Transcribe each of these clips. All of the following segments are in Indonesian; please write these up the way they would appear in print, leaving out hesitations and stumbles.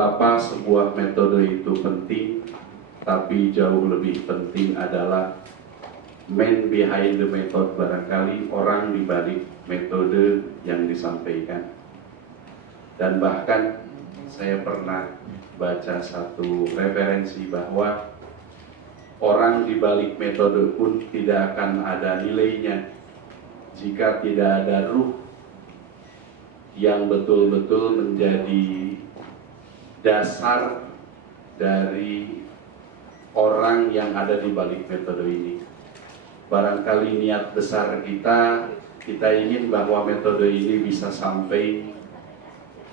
Apa sebuah metode itu penting, tapi jauh lebih penting adalah man behind the method, barangkali orang di balik metode yang disampaikan. Dan bahkan saya pernah baca satu referensi bahwa orang di balik metode pun tidak akan ada nilainya jika tidak ada ruh yang betul-betul menjadi dasar dari orang yang ada di balik metode ini. Barangkali niat besar kita ingin bahwa metode ini bisa sampai,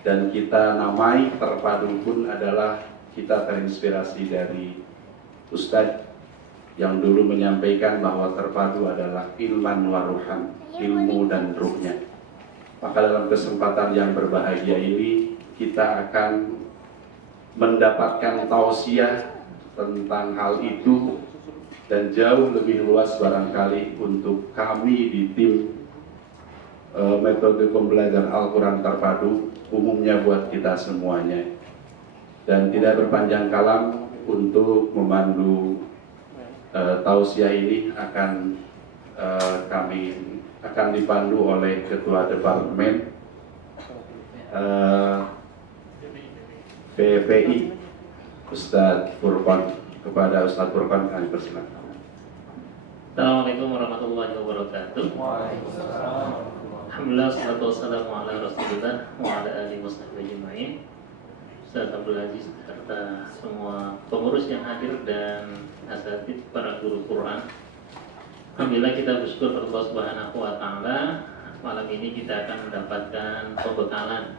dan kita namai Terpadu pun adalah kita terinspirasi dari Ustadz yang dulu menyampaikan bahwa Terpadu adalah ilman waruhan, ilmu dan ruhnya. Maka dalam kesempatan yang berbahagia ini kita akan mendapatkan tausiah tentang hal itu, dan jauh lebih luas barangkali untuk kami di tim metode pembelajaran Al-Quran Terpadu, umumnya buat kita semuanya. Dan tidak berpanjang kalam, untuk memandu tausiah ini kami akan dipandu oleh Ketua Departemen BPI, Ustadz Furqan. Kepada Ustadz Furqan kami persilakan. Assalamualaikum warahmatullahi wabarakatuh. Alhamdulillah, wassalatu wassalamu ala Rasulillah wa ala alihi washabbihi ajmain. Ustaz Abdul Aziz serta semua pengurus yang hadir dan asatidz para guru Quran. Alhamdulillah, kita bersyukur kepada Allah Subhanahu wa taala. Malam ini kita akan mendapatkan pembekalan.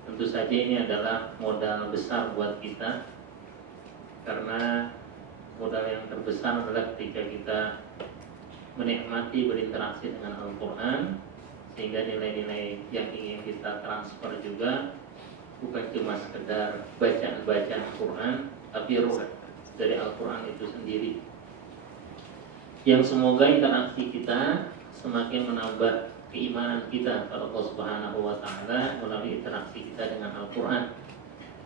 Tentu saja ini adalah modal besar buat kita, karena modal yang terbesar adalah ketika kita menikmati berinteraksi dengan Al-Quran, sehingga nilai-nilai yang ingin kita transfer juga bukan cuma sekedar bacaan-bacaan Al-Quran, tapi ruh dari Al-Quran itu sendiri, yang semoga interaksi kita semakin menambah keimanan kita kepada Allah Subhanahu wa taala melalui interaksi kita dengan Al-Quran,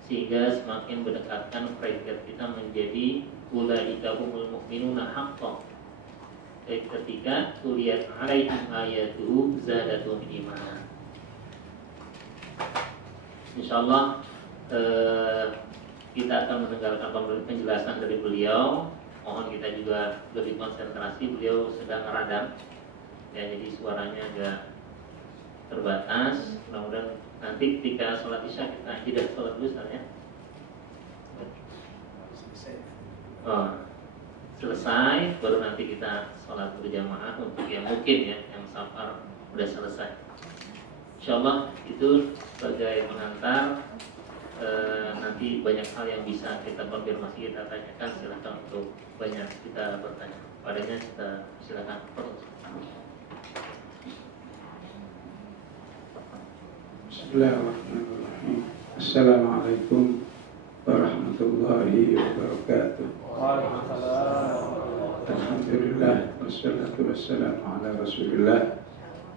sehingga semakin mendekatkan predikat kita menjadi ulaika humul mu'minuna haqqan, ketika tuliyat alaihim ayatuhu zadatuhum imanan. Insyaallah kita akan mendengarkan penjelasan dari beliau. Mohon kita juga lebih konsentrasi, beliau sedang meradang ya, jadi suaranya agak terbatas. Mudah-mudahan nanti ketika sholat isya kita tidak sholat dulu ya. Selesai baru nanti kita sholat berjamaah untuk yang mungkin ya, yang safar udah selesai. Insyaallah itu sebagai pengantar. Nanti banyak hal yang bisa kita konfirmasi, kita tanyakan. Silakan untuk banyak kita bertanya padanya, kita silakan. Bismillahirrahmanirrahim. Assalamualaikum warahmatullahi wabarakatuh. Alhamdulillah, wassalatu wassalamu ala Rasulillah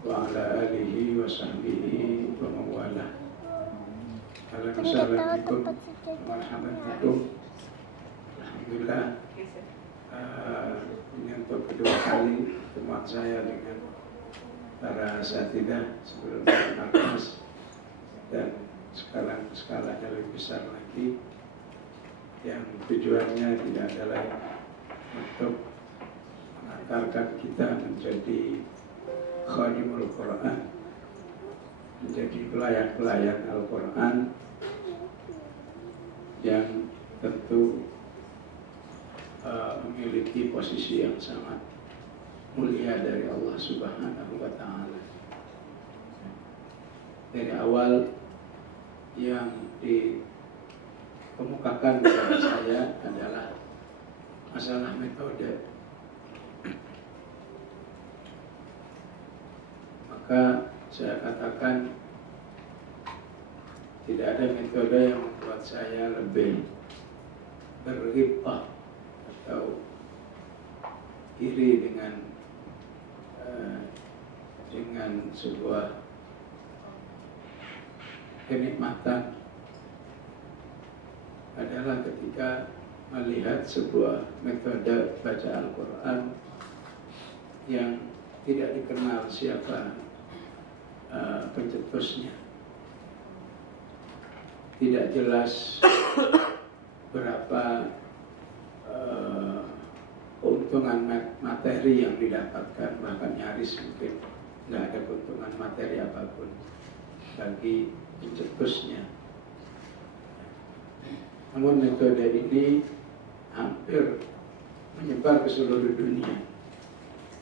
wa ala alihi wa sahbihi wa mawalah. Assalamualaikum warahmatullahi. Alhamdulillah, ini untuk kedua kali pertemuan saya dengan para asatidzah sebelum bermarkas, dan sekarang skalanya lebih besar lagi, yang tujuannya tidak ada lain untuk mengantarkan kita menjadi khadimul Quran, menjadi pelayan-pelayan Al-Quran yang tentu memiliki posisi yang sangat mulia dari Allah Subhanahu wa taala. Dari awal yang dikemukakan kepada saya adalah masalah metode. Maka saya katakan tidak ada metode yang membuat saya lebih berghibah atau iri dengan sebuah kenikmatan ketika melihat sebuah metode baca Al-Quran yang tidak dikenal siapa pencetusnya, tidak jelas berapa keuntungan materi yang didapatkan, bahkan nyaris mungkin nggak ada keuntungan materi apapun bagi pencetusnya. Namun metode ini hampir menyebar ke seluruh dunia,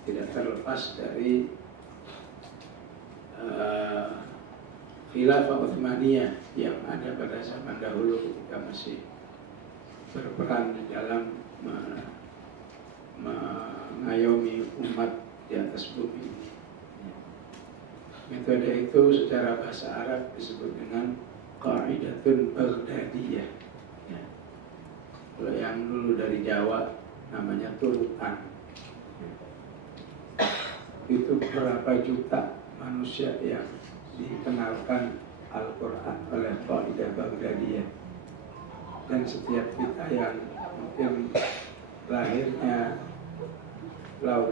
tidak terlepas dari khilafah Utsmaniyah yang ada pada zaman dahulu ketika masih berperan di dalam mengayomi umat di atas bumi ini. Metode itu secara bahasa Arab disebut dengan Qaidatun Baghdadiyah. Ya. Kalau yang dulu dari Jawa namanya turutan. Itu berapa juta manusia yang dikenalkan Al-Quran oleh Qaidah Baghdadiyah. Dan setiap kita yang mungkin lahirnya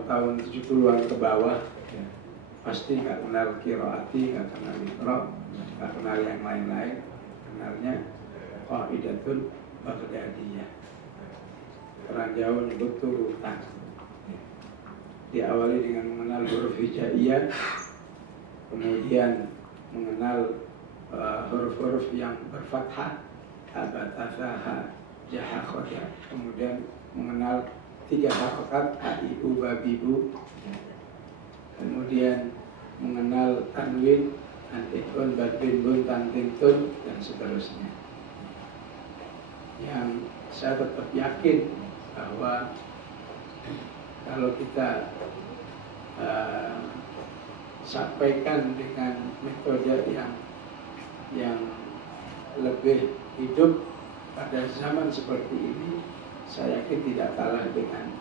tahun 70-an ke bawah, ya, pasti nggak kenal qiraati, nggak kenal iqra, nggak kenal yang lain-lain, kenalnya Qaidatun Baghdadiyah. Orang Jawa nyebut turutan. Diawali dengan mengenal huruf hijaiyah, kemudian mengenal huruf-huruf yang berfathah, abatasaha, jahakhoda, kemudian mengenal 3 harokat, aiu, babibu, kemudian mengenal tanwin, antikun, badbin, bun, tantin, tun, dan seterusnya. Yang saya tetap yakin bahwa kalau kita sampaikan dengan metode yang lebih hidup pada zaman seperti ini, saya yakin tidak kalah dengan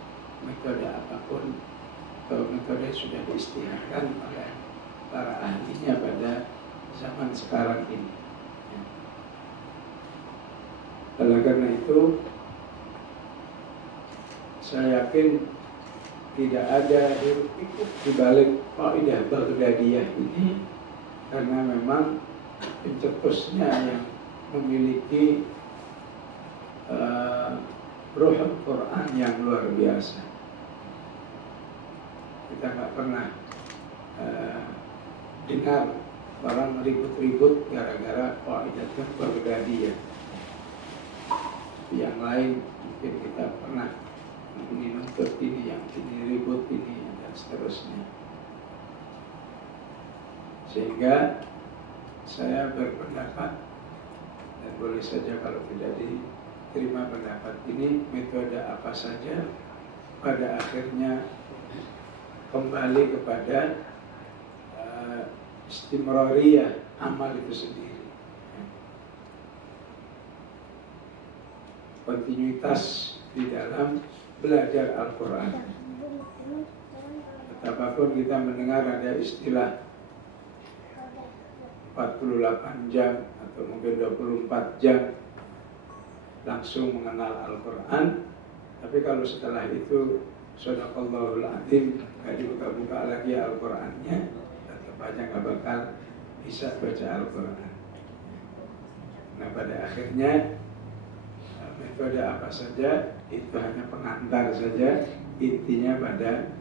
metode apapun atau metode yang sudah diistiharkan oleh para ahlinya pada zaman sekarang ini. Oleh karena itu, saya yakin tidak ada hiruk pikuk di balik Qaidah Baghdadiyah ini, karena memang pencetusnya yang memiliki ruh Al-Quran yang luar biasa. Kita nggak pernah dengar orang ribut-ribut gara-gara Qaidah Baghdadiyah. Yang lain mungkin kita pernah ini nuntut ini, yang ini ribut ini, dan seterusnya. Sehingga saya berpendapat, dan boleh saja kalau tidak diterima pendapat ini, metode apa saja pada akhirnya kembali kepada istimrariyah amal itu sendiri, kontinuitas di dalam belajar Al-Quran. Betapapun kita mendengar ada istilah 48 jam atau mungkin 24 jam langsung mengenal Al-Quran, tapi kalau setelah itu Shadaqallahul Adzim, nggak dibuka-buka lagi Al-Qurannya, tetap aja nggak bakal bisa baca Al-Quran. Nah, pada akhirnya metode apa saja itu hanya pengantar saja, intinya pada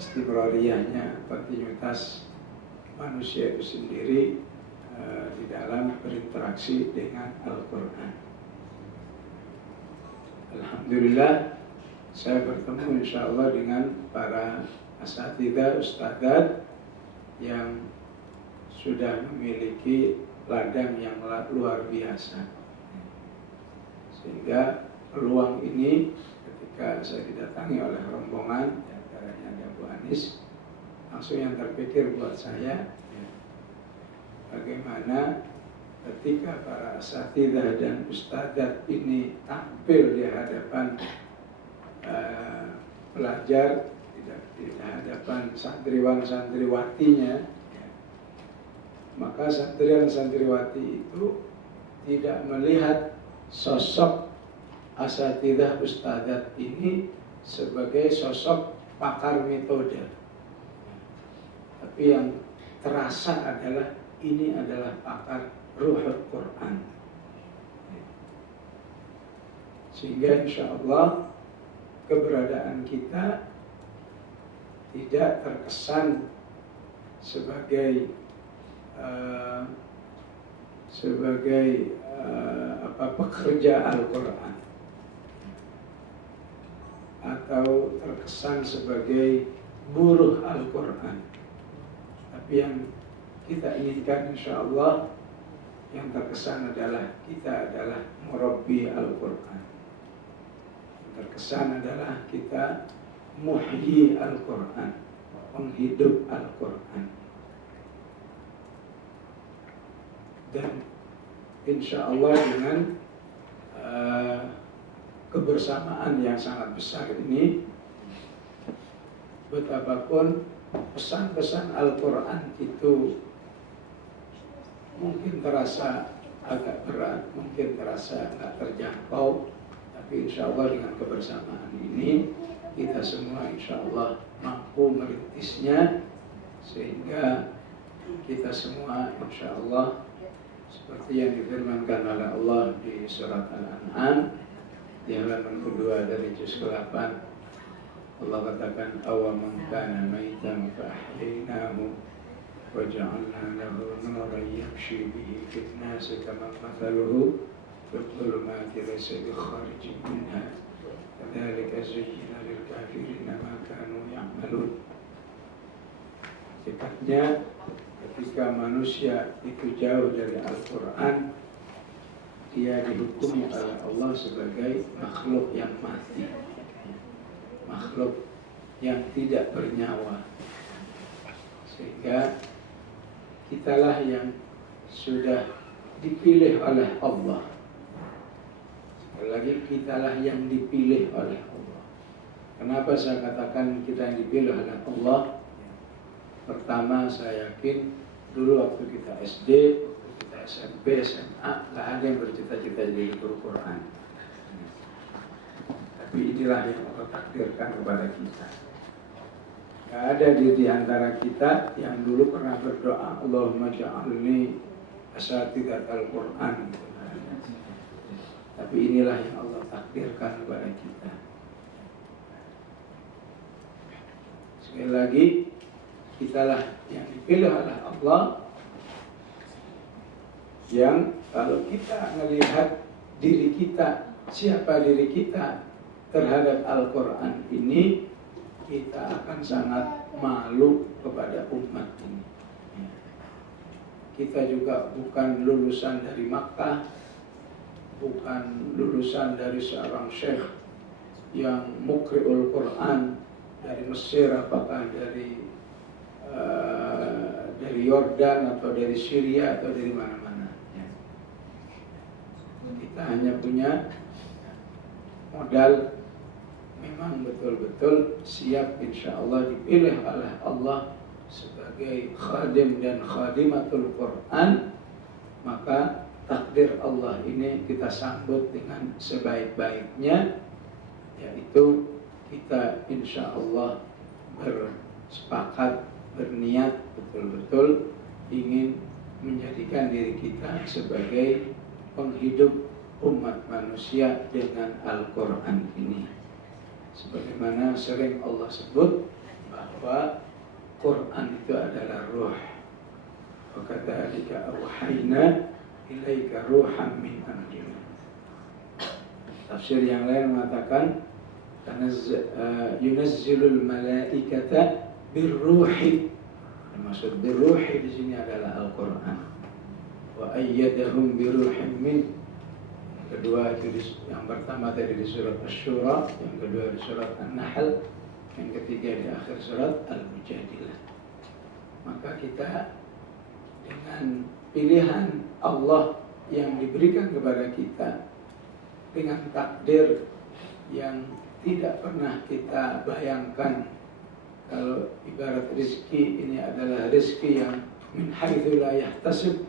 istimrariyahnya, kontinuitas manusia itu sendiri di dalam berinteraksi dengan Al-Quran. Alhamdulillah, saya bertemu insya Allah dengan para asatidzah, ustadzat yang sudah memiliki ladang yang luar biasa. Sehingga peluang ini ketika saya didatangi oleh rombongan, di antaranya ada Bu Anis, langsung yang terpikir buat saya, bagaimana ketika para asatidzah dan ustadzat ini tampil di hadapan pelajar, di hadapan santriwan-santriwatinya, maka santriwan-santriwati itu tidak melihat sosok asatidzah ustadzat ini sebagai sosok pakar metode. Tapi yang terasa adalah ini adalah pakar ruhul Quran. Sehingga insya Allah keberadaan kita tidak terkesan sebagai pekerja Al-Quran, atau terkesan sebagai buruh Al-Quran. Tapi yang kita inginkan insya Allah yang terkesan adalah kita adalah murabbi Al-Quran. Yang terkesan adalah kita muhyi Al-Quran, penghidup Al-Quran. Dan insya Allah dengan kebersamaan yang sangat besar ini, betapapun pesan-pesan Al-Quran itu mungkin terasa agak berat, mungkin terasa nggak terjangkau, tapi insya Allah dengan kebersamaan ini kita semua insya Allah mampu merintisnya, sehingga kita semua insya Allah seperti yang difirmankan oleh Allah di surat Al-An'am di halaman kedua dari juz ke-8. Allah katakan, awaman kana maitan fa ahyainahu wa ja'alna lahu nuran yamshi bihi fil nasi kama mathaluhu fil dhulumati laysa bi kharijin minha kadzalika zuyyina lil kafirina ma kanu ya'malun. Sifatnya ketika manusia itu jauh dari Al-Quran, dia dihukumi oleh Allah sebagai makhluk yang mati, makhluk yang tidak bernyawa. Sehingga kitalah yang sudah dipilih oleh Allah. Sekali lagi, kitalah yang dipilih oleh Allah. Kenapa saya katakan kita yang dipilih oleh Allah? Pertama, saya yakin dulu waktu kita SD, waktu kita SMP, SMA, nggak ada yang bercita-cita jadi guru Quran. Tapi inilah yang Allah takdirkan kepada kita. Nggak ada di antara kita yang dulu pernah berdoa, Allahumma ja'alni asatidatal Quran. Tapi inilah yang Allah takdirkan kepada kita. Sekali lagi, kitalah yang dipilih oleh Allah, yang kalau kita melihat diri kita, siapa diri kita terhadap Al-Quran ini, kita akan sangat malu kepada umat ini. Kita juga bukan lulusan dari Makkah, bukan lulusan dari seorang syekh yang mukri'ul Quran dari Mesir, apakah dari Yordan atau dari Syria atau dari mana-mana. Kita hanya punya modal memang betul-betul siap insya Allah dipilih oleh Allah sebagai khadim dan khadimatul Quran, maka takdir Allah ini kita sambut dengan sebaik-baiknya, yaitu kita insya Allah bersepakat, berniat betul-betul ingin menjadikan diri kita sebagai penghidup umat manusia dengan Al-Quran ini. Sebagaimana sering Allah sebut bahwa Quran itu adalah ruh. Wa kadzalika auhayna ilaika ruhan min amrina. Tafsir yang lain mengatakan yunazzilul malaikata birruhi. Maksud birruhi di sini adalah Al-Quran. Wa ayyadahum birruhin min. Kedua itu yang pertama tadi di surat Asy-Syura, yang kedua di surat An-Nahl, yang ketiga di akhir surat Al-Mujadilah. Maka kita dengan pilihan Allah yang diberikan kepada kita, dengan takdir yang tidak pernah kita bayangkan. Kalau ibarat rezeki ini adalah rezeki yang min haitsu la yahtasib,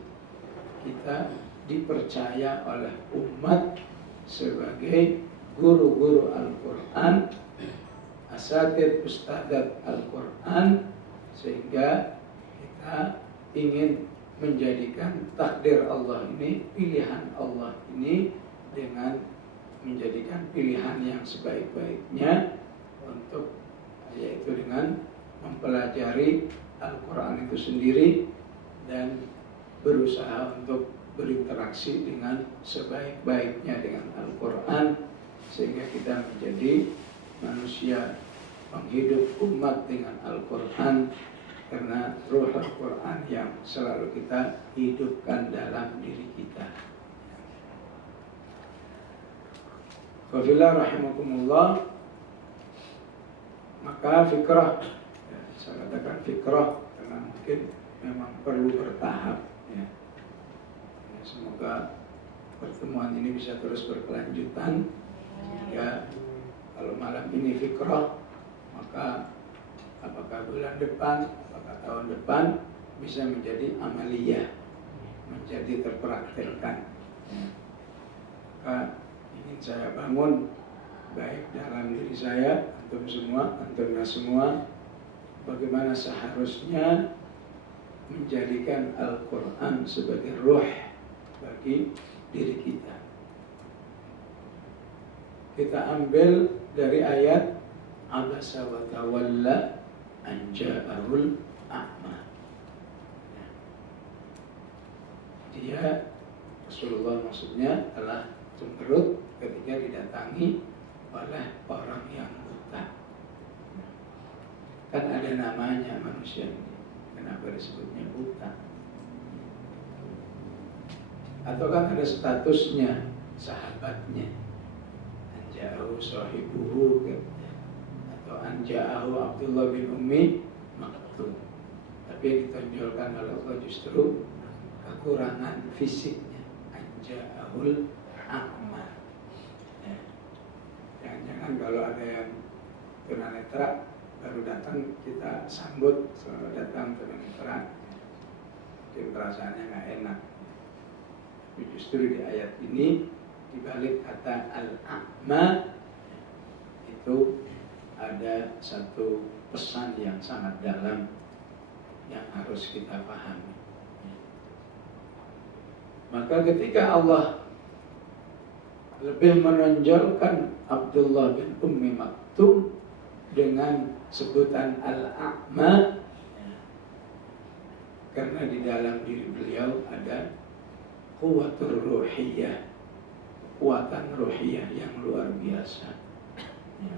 kita dipercaya oleh umat sebagai guru-guru Al-Quran, asatid ustadzat Al-Quran, sehingga kita ingin menjadikan takdir Allah ini, pilihan Allah ini, dengan menjadikan pilihan yang sebaik-baiknya untuk, yaitu dengan mempelajari Al-Quran itu sendiri dan berusaha untuk berinteraksi dengan sebaik-baiknya dengan Al-Quran, sehingga kita menjadi manusia penghidup umat dengan Al-Quran, karena ruh Al-Quran yang selalu kita hidupkan dalam diri kita. Wabillahi rahimakumullah. Maka fikrah, ya, saya katakan fikrah karena mungkin memang perlu bertahap, ya. Semoga pertemuan ini bisa terus berkelanjutan, sehingga kalau malam ini fikrah, maka apakah bulan depan, apakah tahun depan bisa menjadi amaliyah, menjadi terpraktekkan, ya. Maka ingin saya bangun baik dalam diri saya, antum semua, bagaimana seharusnya menjadikan Al-Quran sebagai ruh bagi diri kita. Kita ambil dari ayat Abasa wa tawalla an ja'ahul a'ma. Dia, Rasulullah maksudnya, telah cemberut ketika didatangi oleh orang yang buta. Kan ada namanya manusia ini, kenapa disebutnya buta? Atau kan ada statusnya, sahabatnya, anja'ahu sahibuhu, atau anja'ahu Abdullah bin Ummi Maktum. Tapi yang ditonjolkan oleh Allah justru kekurangan fisiknya, anja'ahul a'ma. Ya. Jangan-jangan kalau ada yang tunanetra baru datang kita sambut, selamat datang tunanetra, mungkin perasaannya nggak enak. Justru di ayat ini, di balik kata al-a'ma itu ada satu pesan yang sangat dalam yang harus kita pahami. Maka ketika Allah lebih menonjolkan Abdullah bin Ummi Maktum dengan sebutan al-a'ma, karena di dalam diri beliau ada kuwatul ruhiyah, kekuatan ruhiyah yang luar biasa, ya.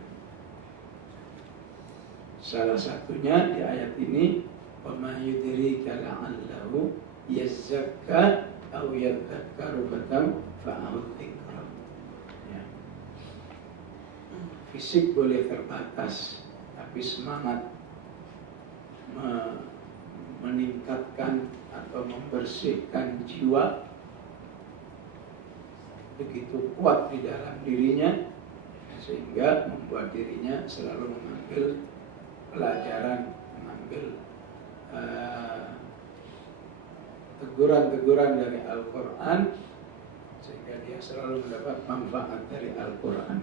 Salah satunya di ayat ini, wa ma yudrika la'allahu yazzakka aw yadhakkaru fatanfa'ahu dzikra. Ya. Fisik boleh terbatas, tapi semangat meningkatkan atau membersihkan jiwa begitu kuat di dalam dirinya, sehingga membuat dirinya selalu mengambil pelajaran, mengambil teguran-teguran dari Al-Quran, sehingga dia selalu mendapat manfaat dari Al-Quran.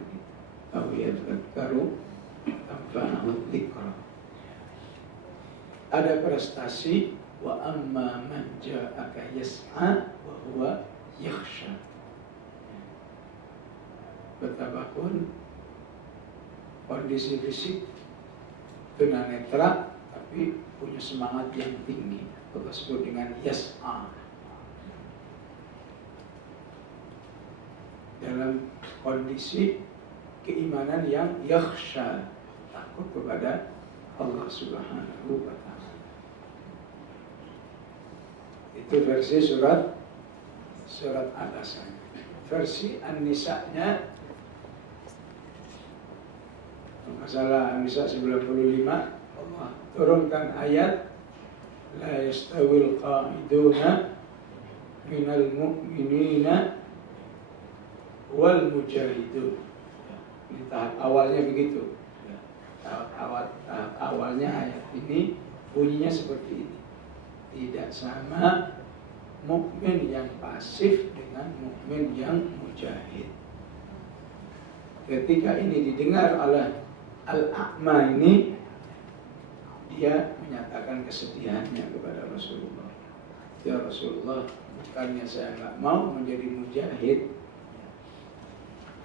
Ada prestasi, wa amma man ja'aka yas'a wa huwa yakhsha. Betapapun kondisi fisik tunanetra tapi punya semangat yang tinggi, kita sebut dengan yas'a. Dalam kondisi keimanan yang yakhsha, takut kepada Allah Subhanahu wa ta'ala. Itu versi surat Al-Asr. Versi An-Nisa-nya, masalah An-Nisa 95, Allah turunkan ayat la yastawil qa'iduna minal mu'minina wal mujahidun. Di tahap awalnya begitu. Tahap awalnya ayat ini bunyinya seperti ini. Tidak sama mukmin yang pasif dengan mukmin yang mujahid. ketika ini didengar oleh Al-A'ma ini, dia menyatakan kesedihannya kepada Rasulullah. Ya Rasulullah, bukannya saya nggak mau menjadi mujahid,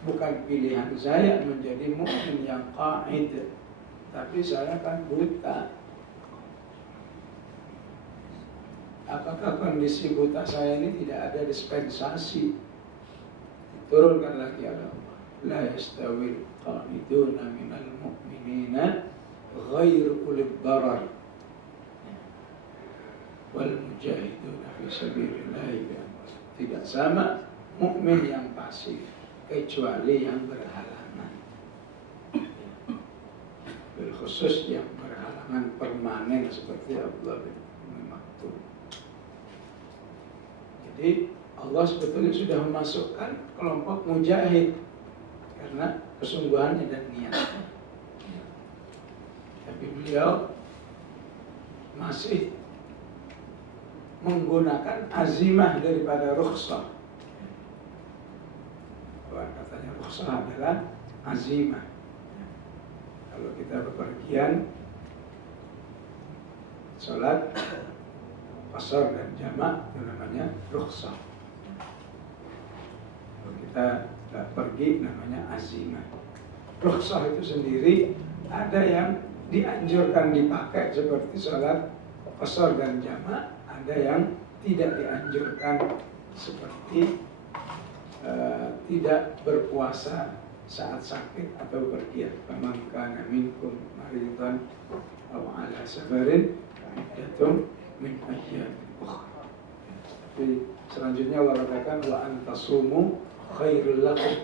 bukan pilihan saya menjadi mukmin yang qaid, tapi saya kan buta. Apakah kondisi buta saya ini tidak ada dispensasi? Turunkan lagi Allah, la yastawil qa'iduna minal mu'minina ghairu ulil darar wal mujahiduna fi sabilillah. Tidak sama mukmin yang pasif kecuali yang berhalangan, khusus yang berhalangan permanen seperti Abdullah bin Maktum. Jadi Allah sebetulnya sudah memasukkan kelompok mujahid karena kesungguhannya dan niatnya. Tapi beliau masih menggunakan azimah daripada rukhsah. Katanya rukhsah adalah azimah. Kalau kita bepergian sholat qasar dan jamak, itu namanya rukhsah. Kalau kita tidak pergi, namanya azimah. Rukhsah itu sendiri ada yang dianjurkan dipakai seperti sholat qasar dan jamak, ada yang tidak dianjurkan seperti tidak berpuasa saat sakit atau berpergian. Faman kana minkum maridan aw ala safarin fa'iddatun min ayyamin ukhra. Tapi selanjutnya Allah katakan wa antasumu khairul lakum.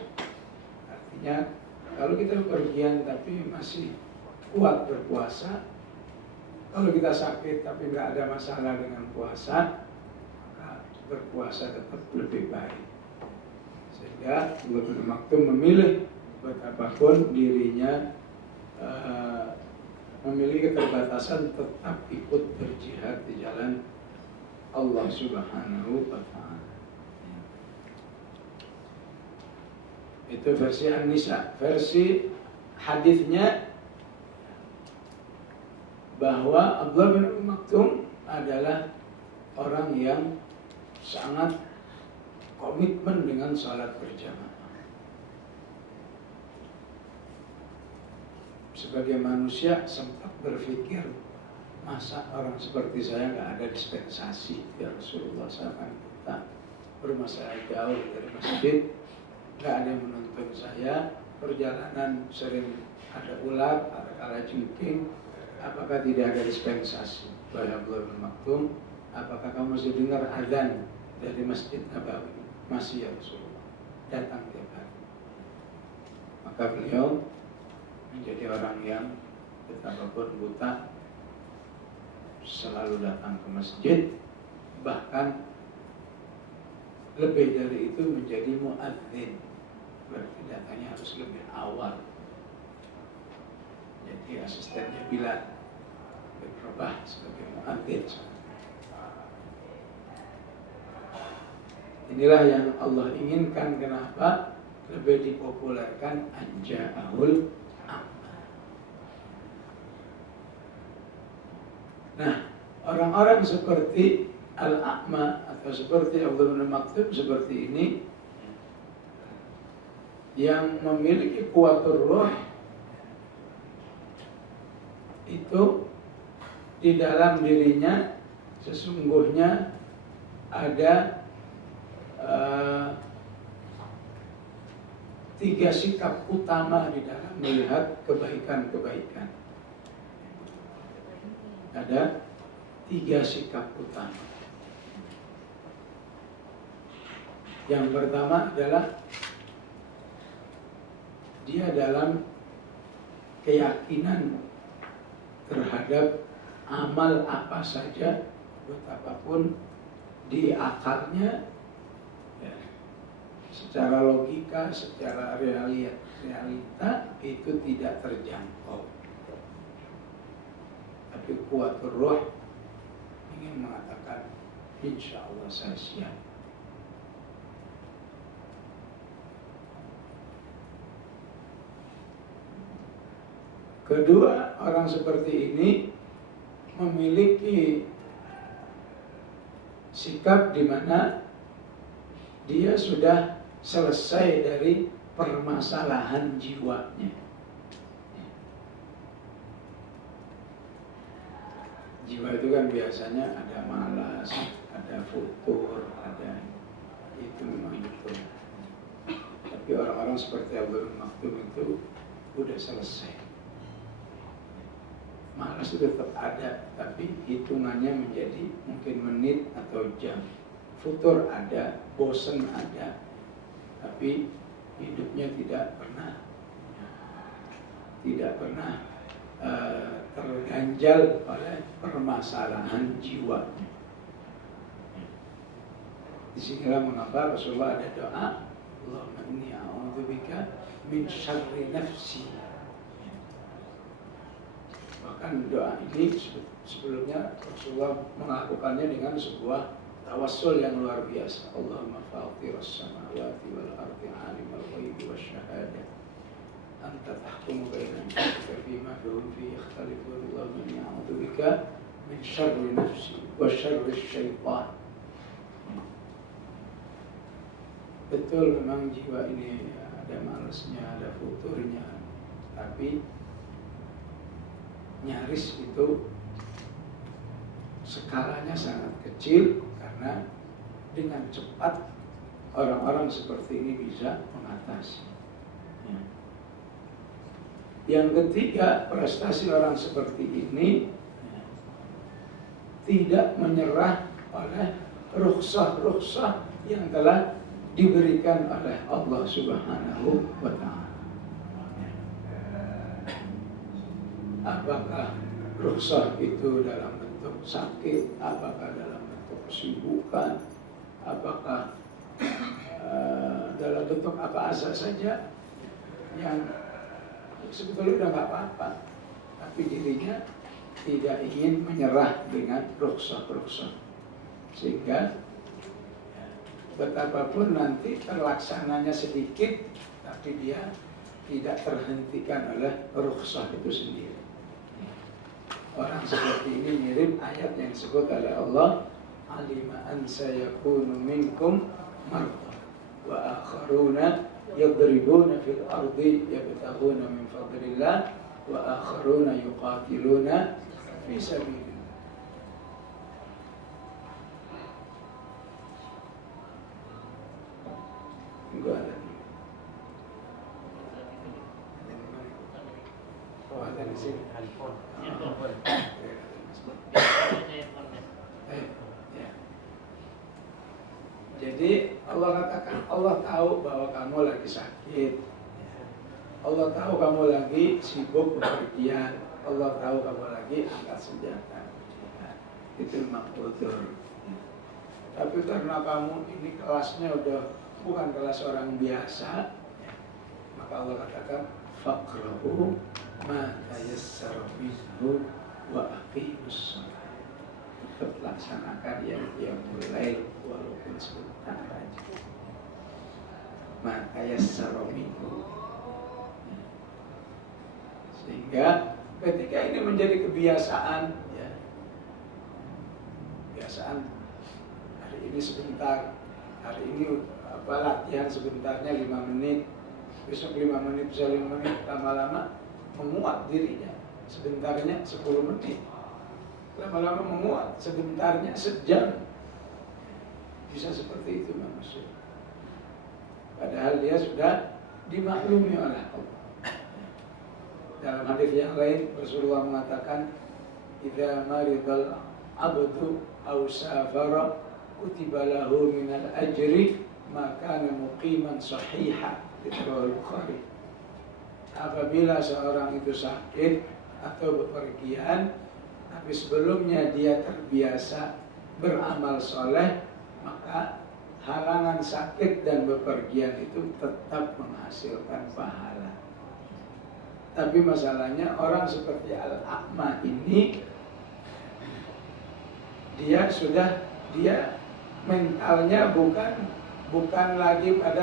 Artinya kalau kita berpergian tapi masih kuat berpuasa, kalau kita sakit tapi nggak ada masalah dengan puasa, maka berpuasa tetap lebih baik. Sehingga Abdullah bin Maktum memilih betapapun dirinya memiliki keterbatasan, tetap ikut berjihad di jalan Allah Subhanahu wa Ta'ala. Itu versi An-Nisa. Versi hadisnya bahwa Abdullah bin Maktum adalah orang yang sangat komitmen dengan salat berjamaah. Sebagai manusia sempat berpikir, masa orang seperti saya nggak ada dispensasi? Ya Rasulullah, saya kan buta, rumah saya jauh dari masjid, nggak ada yang menuntun saya, perjalanan sering ada ular, ada kalajengking. Apakah tidak ada dispensasi? Wahai Abdullah bin Maktum, apakah kamu masih dengar azan dari Masjid Nabawi? Masih ya Rasulullah, datang tiap hari. Maka beliau menjadi orang yang betapapun buta selalu datang ke masjid, bahkan lebih dari itu menjadi muadzin, berarti datangnya harus lebih awal. Jadi asistennya Bilal bin Rabah sebagai muadzin. Inilah yang Allah inginkan. Kenapa? Lebih dipopulerkan anja'ahul a'ma. Nah, orang-orang seperti Al-A'ma atau seperti Abdullah bin Maktum seperti ini yang memiliki quwwatur ruh, itu di dalam dirinya sesungguhnya ada 3 sikap utama di dalam melihat kebaikan-kebaikan. Ada 3 sikap utama. Yang pertama adalah dia dalam keyakinan terhadap amal apa saja, betapapun di akalnya, ya, secara logika, secara realita itu tidak terjangkau. Tapi kuat roh ingin mengatakan, insya Allah saya siap. Kedua, orang seperti ini memiliki sikap di mana dia sudah selesai dari permasalahan jiwanya. Jiwa itu kan biasanya ada malas, ada futur, ada itu memang itu. Tapi orang-orang seperti Abdul Maktum itu udah selesai. Malas itu tetap ada, tapi hitungannya menjadi mungkin menit atau jam. Futur ada, bosan ada, tapi hidupnya tidak pernah terganjal oleh permasalahan jiwanya. Disinilah mengapa Rasulullah ada doa, Allahumma inni a'udzubika min syarri nafsi. Bahkan doa ini sebelumnya Rasulullah melakukannya dengan sebuah tawassul yang luar biasa. Allahumma fatiras samawati wal ardi alimal ghaibi wasyahadah anta tahkumu bainal ibadi fima hum fihi yakhtalifun. Allahumma inni a'udzubika min syarri nafsi wa syarri syaitan. Betul, memang jiwa ini ada malasnya, ada futurnya, tapi nyaris itu skalanya sangat kecil karena dengan cepat orang-orang seperti ini bisa mengatasi. Yang ketiga, prestasi orang seperti ini tidak menyerah oleh rukhsah-rukhsah yang telah diberikan oleh Allah Subhanahu wa Ta'ala. Apakah rukhsah itu dalam bentuk sakit, apakah dalam bentuk kesibukan, apakah dalam bentuk apa saja yang sebetulnya udah nggak apa-apa, tapi dirinya tidak ingin menyerah dengan rukhsah-rukhsah, sehingga betapapun nanti terlaksananya sedikit, tapi dia tidak terhentikan oleh rukhsah itu sendiri. Orang seperti ini mirip ayat yang disebut oleh Allah, alima an sayakunu minkum marda wa akharuna yadribuna fil ardi yabtaghuna min fadlillah wa akharuna yuqatiluna fi sabilillah. Enggak ada. Oh, ada di sini. Jadi Allah katakan, Allah tahu bahwa kamu lagi sakit, Allah tahu kamu lagi sibuk bepergian, Allah tahu kamu lagi angkat senjata. Itu makrudur. Tapi karena kamu ini kelasnya udah bukan kelas orang biasa, maka Allah katakan faqra'u ma tayassara minhu wa aqimus shalah. Laksanakan yang mulai walaupun sebentar aja. Ma tayassara minhu. Sehingga ketika ini menjadi kebiasaan, ya, kebiasaan hari ini sebentar, hari ini latihan sebentarnya 5 menit, besok 5 menit, bisa 5 menit, lama-lama menguat dirinya, sebentarnya 10 menit, lama-lama menguat, sebentarnya sejam. Bisa seperti itu manusia, padahal dia sudah dimaklumi oleh Allah. Dalam hadis yang lain Rasulullah mengatakan, idza maridal abdu aw safara kutiba lahu minal ajri maka muqiman sahiha. Riwayat Bukhari. Apabila seorang itu sakit atau bepergian, tapi sebelumnya dia terbiasa beramal soleh, maka halangan sakit dan bepergian itu tetap menghasilkan pahala. Tapi masalahnya orang seperti Al-A'ma ini, dia mentalnya bukan lagi pada